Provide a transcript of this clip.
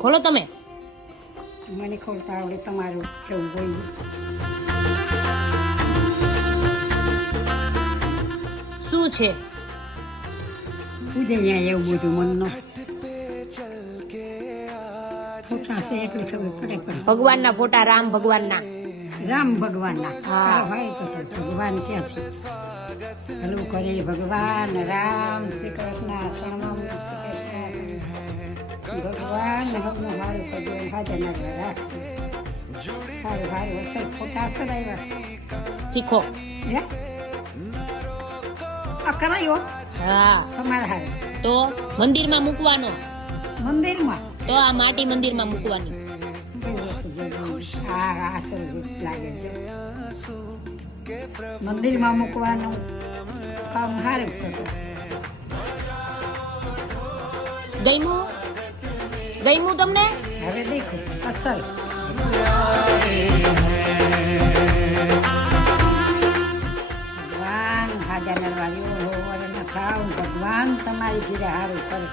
ખોલો તમે. મને ખોલતા આવડે તમારું કેવું બોલ્યું શું છે? પૂજે અહીંયા એવું બધું મનનો. ખોટા છે એટલે ખબર પડે પણ. ભગવાનના ફોટા રામ ભગવાનના. રામ ભગવાનના. હા. ભાઈ તો ભગવાન ક્યાં છે ભલું કરે ભગવાન રામ શ્રી કૃષ્ણ શરણમ શ્રી ભગવાન હમનું હારું કરજો હાજર ના રાખ સારું સારું હશે ખોટા અસર આવ્યા છે શીખો? આ કરાયો? હા. તમારા હારે. તો મંદિરમાં મૂકવાનો. મંદિરમાં? તો આ માટી મંદિરમાં મૂકવાની. હશે મંદિરમાં મૂકવાનું. કામ સારું ગઈમું ગઈમું તમને? હવે દેખો અસર ભગવાન હાજર નરવાળીઓ હોવર ન થાવ ભગવાન તમારી ઘીરે સારું કરે.